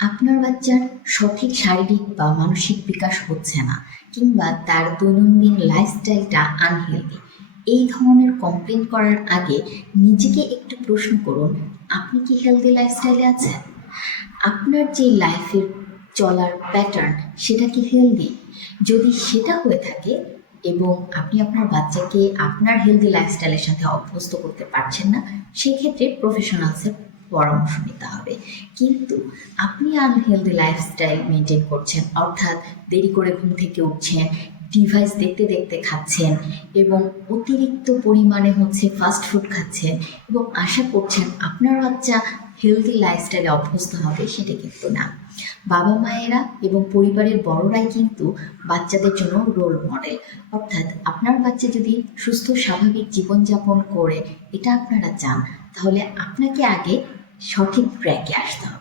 আপনার বাচ্চার সঠিক শারীরিক বা মানসিক বিকাশ হচ্ছে না, কিংবা তার দৈনন্দিন লাইফস্টাইলটা আনহেলদি এই ধরনের কমপ্লেন করার আগে নিজেকে একটু প্রশ্ন করুন, আপনি কি হেলদি লাইফস্টাইলে আছেন? আপনার যে লাইফের চলার প্যাটার্ন সেটা কি হেলদি যদি সেটা হয়ে থাকে এবং আপনি আপনার বাচ্চাকে আপনার হেলদি লাইফস্টাইলের সাথে অভ্যস্ত করতে পারছেন না, সেক্ষেত্রে প্রফেশনালসের পরামর্শ নিতে হবে। কিন্তু আপনি আনহেলদি লাইফস্টাইল মেনটেন করছেন, অর্থাৎ দেরি করে ঘুম থেকে উঠছেন ডিভাইস দেখতে দেখতে খাচ্ছেন এবং অতিরিক্ত পরিমাণে হচ্ছে ফাস্ট ফুড খাচ্ছেন এবং আশা করছেন আপনার বাচ্চা হেলদি লাইফস্টাইলে অভ্যস্ত হবে সেটা কিন্তু না। বাবা মায়েরা এবং পরিবারের বড়রাই কিন্তু বাচ্চাদের জন্য রোল মডেল অর্থাৎ আপনার বাচ্চা যদি সুস্থ স্বাভাবিক জীবনযাপন করে, এটা আপনারা চান, তাহলে আপনাকে আগে সঠিক ট্র্যাকে আসতে হবে